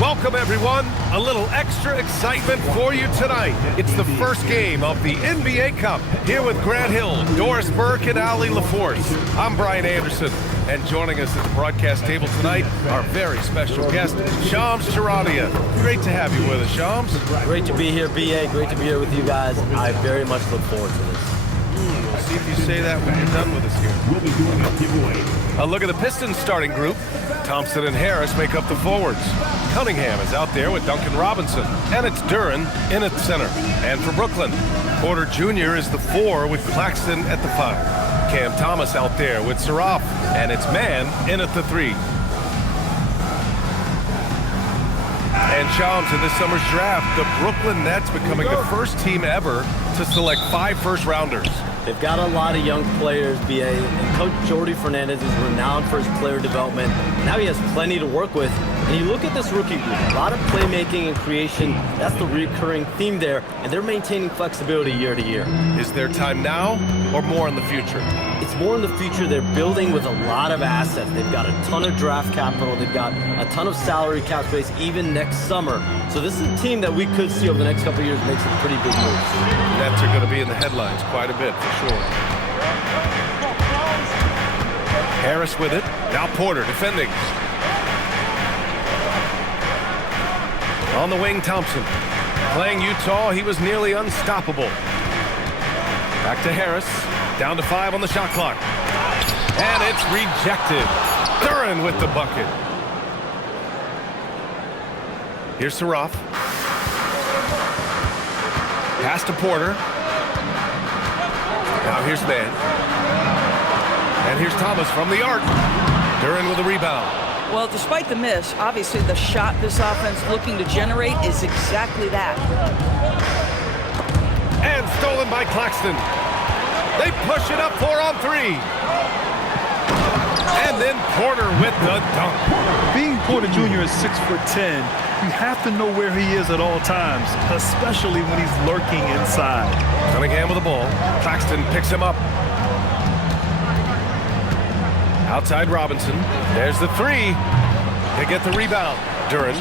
Welcome, everyone. A little extra excitement for you tonight. It's the first game of the NBA Cup here with Grant Hill, Doris Burke, and Ali LaForce. I'm Brian Anderson, and joining us at the broadcast table tonight, our very special guest, Shams Charania. Great to have you with us, Shams. Great to be here, BA. Great to be here with you guys. I very much look forward to this. We'll see if you say that when you're done with us here. We'll be doing a giveaway. A look at the Pistons starting group. Thompson and Harris make up the forwards. Cunningham is out there with Duncan Robinson, and it's Duren in at center. And for Brooklyn, Porter Jr. is the 4 with Claxton at the 5. Cam Thomas out there with Saraf, and it's Mann in at the 3. And Shams, in this summer's draft, the Brooklyn Nets becoming the first team ever to select 5 first-rounders. They've got a lot of young players, BA, and Coach Jordi Fernandez is renowned for his player development. Now he has plenty to work with. And you look at this rookie group, a lot of playmaking and creation. That's the recurring theme there, and they're maintaining flexibility year to year. Is there time now or more in the future? It's more in the future. They're building with a lot of assets. They've got a ton of draft capital. They've got a ton of salary cap space even next summer. So this is a team that we could see over the next couple of years make some pretty big moves. Nets are going to be in the headlines quite a bit for sure. Harris with it. Now Porter defending. On the wing, Thompson. Playing Utah, he was nearly unstoppable. Back to Harris. Down to 5 on the shot clock. And it's rejected. Duren with the bucket. Here's Saraf. Pass to Porter. Now here's Mann. And here's Thomas from the arc. Duren with a rebound. Well, despite the miss, obviously the shot this offense looking to generate is exactly that. And stolen by Claxton. They push it up 4 on 3. And then Porter with the dunk. Being Porter Jr. is 6'10", you have to know where he is at all times, especially when he's lurking inside. Cunningham with the ball. Claxton picks him up. Outside Robinson. There's the 3. They get the rebound. Duren.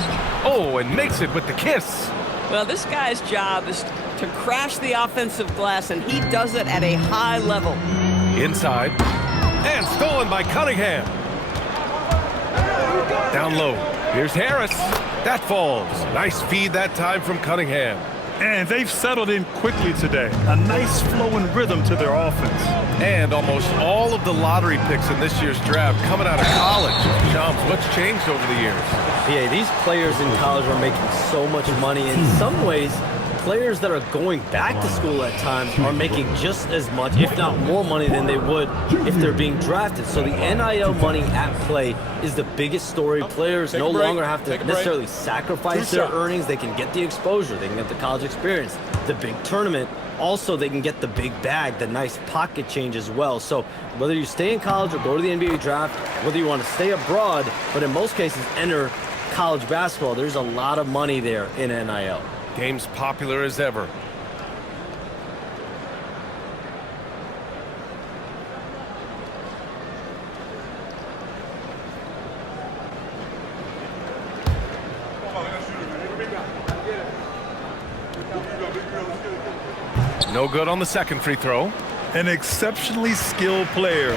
Oh, and makes it with the kiss. Well, this guy's job is to crash the offensive glass, and he does it at a high level. Inside. And stolen by Cunningham. Down low. Here's Harris. That falls. Nice feed that time from Cunningham. And they've settled in quickly today. A nice flowing rhythm to their offense. And almost all of the lottery picks in this year's draft coming out of college. Shams, what's changed over the years? Yeah, these players in college are making so much money. In some ways, players that are going back to school at times are making just as much, if not more money than they would if they're being drafted. So the NIL money at play is the biggest story. Players no longer have to necessarily sacrifice their earnings. They can get the exposure. They can get the college experience, the big tournament. Also, they can get the big bag, the nice pocket change as well. So whether you stay in college or go to the NBA draft, whether you want to stay abroad, but in most cases enter college basketball, there's a lot of money there in NIL. Game's popular as ever. No good on the second free throw. An exceptionally skilled player.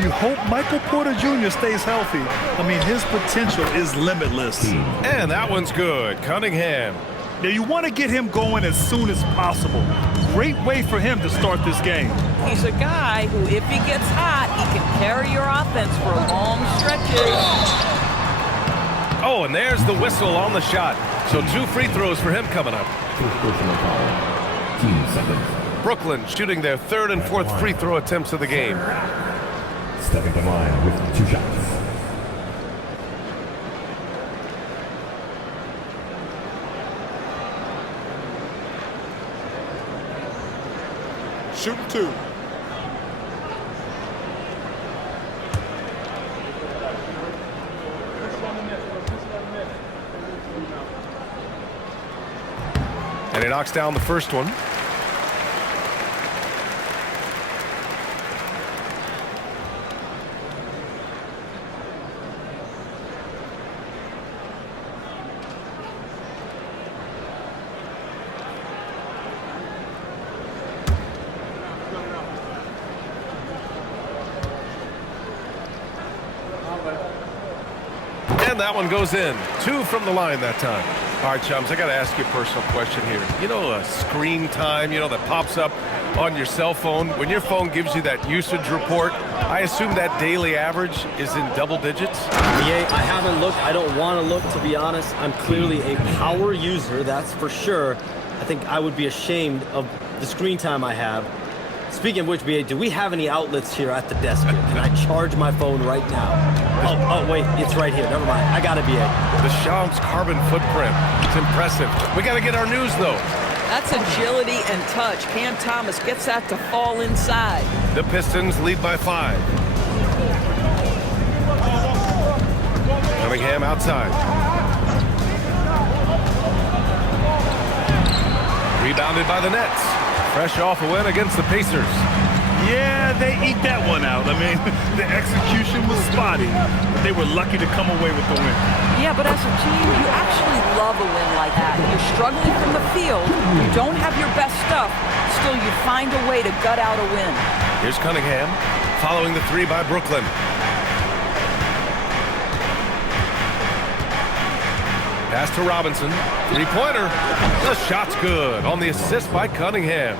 You hope Michael Porter Jr. stays healthy. I mean, his potential is limitless. And that one's good. Cunningham. Now, you want to get him going as soon as possible. Great way for him to start this game. He's a guy who, if he gets hot, he can carry your offense for long stretches. Oh, and there's the whistle on the shot. So 2 free throws for him coming up. Personal foul. 2 seconds. Brooklyn shooting their 3rd and 4th free throw attempts of the game. Stepping to line with 2 shots. Shooting 2. And he knocks down the first one. And that one goes in. 2 from the line that time. All right, chums, I got to ask you a personal question here. You know, screen time, that pops up on your cell phone. When your phone gives you that usage report, I assume that daily average is in double digits? Yeah, I haven't looked. I don't want to look, to be honest. I'm clearly a power user, that's for sure. I think I would be ashamed of the screen time I have. Speaking of which, BA, do we have any outlets here at the desk here? Can I charge my phone right now? Oh, wait, it's right here. Never mind. I got it, BA. The Shams carbon footprint. It's impressive. We got to get our news, though. That's agility and touch. Cam Thomas gets that to fall inside. The Pistons lead by 5. Cunningham outside. Rebounded by the Nets. Fresh off a win against the Pacers. Yeah, they eat that one out. I mean, the execution was spotty, but they were lucky to come away with the win. Yeah, but as a team, you actually love a win like that. You're struggling from the field, you don't have your best stuff, still you find a way to gut out a win. Here's Cunningham, following the 3 by Brooklyn. Pass to Robinson, 3-pointer. The shot's good on the assist by Cunningham.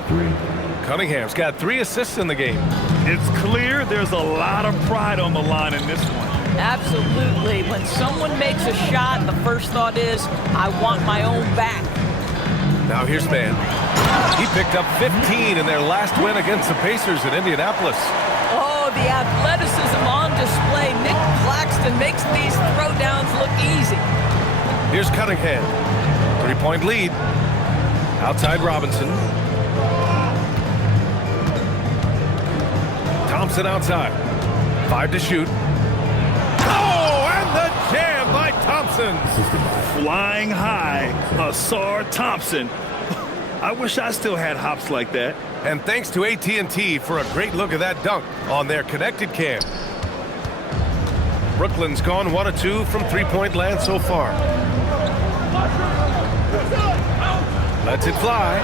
Cunningham's got 3 assists in the game. It's clear there's a lot of pride on the line in this one. Absolutely. When someone makes a shot, the first thought is, I want my own back. Now here's Mann. He picked up 15 in their last win against the Pacers in Indianapolis. Oh, the athleticism on display. Nick Claxton makes these throwdowns look easy. Here's Cunningham. 3-point lead. Outside Robinson. Thompson outside. 5 to shoot. Oh, and the jam by Thompson. Flying high, Asar Thompson. I wish I still had hops like that. And thanks to AT&T for a great look at that dunk on their connected cam. Brooklyn's gone 1 of 2 from 3-point land so far. Lets it fly.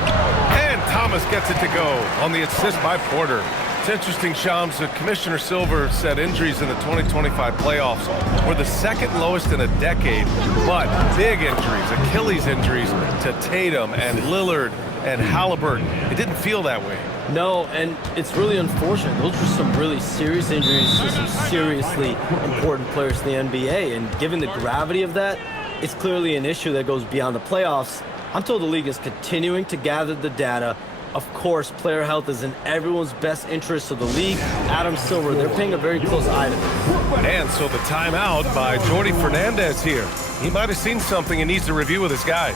And Thomas gets it to go on the assist by Porter. It's interesting, Shams, that Commissioner Silver said injuries in the 2025 playoffs were the 2nd lowest in a decade, but big injuries, Achilles injuries to Tatum and Lillard and Halliburton. It didn't feel that way. No, and it's really unfortunate. Those are some really serious injuries to some seriously important players in the NBA, and given the gravity of that, it's clearly an issue that goes beyond the playoffs. I'm told the league is continuing to gather the data. Of course, player health is in everyone's best interest, so the league, Adam Silver, they're paying a very close eye to this. And so the timeout by Jordi Fernandez here. He might have seen something and needs to review with his guys.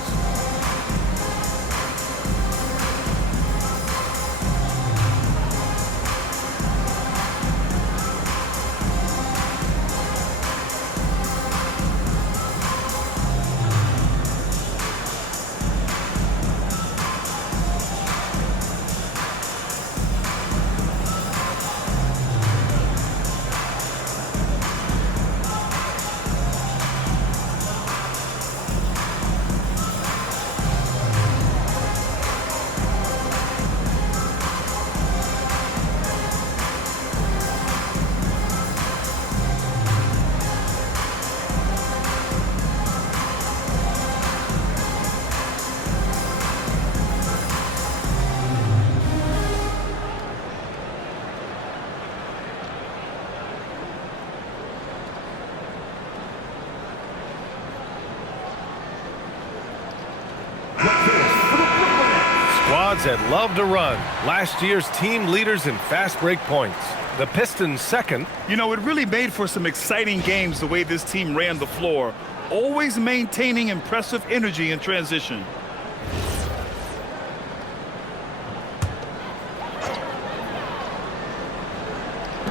Squads that love to run. Last year's team leaders in fast break points. The Pistons second. You know, it really made for some exciting games the way this team ran the floor, always maintaining impressive energy in transition.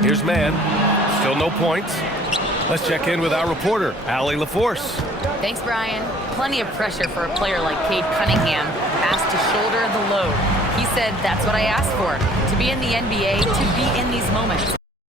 Here's Mann. Still no points. Let's check in with our reporter, Allie LaForce. Thanks, Brian. Plenty of pressure for a player like Cade Cunningham, asked to shoulder the load. He said, that's what I asked for, to be in the NBA, to be in these moments.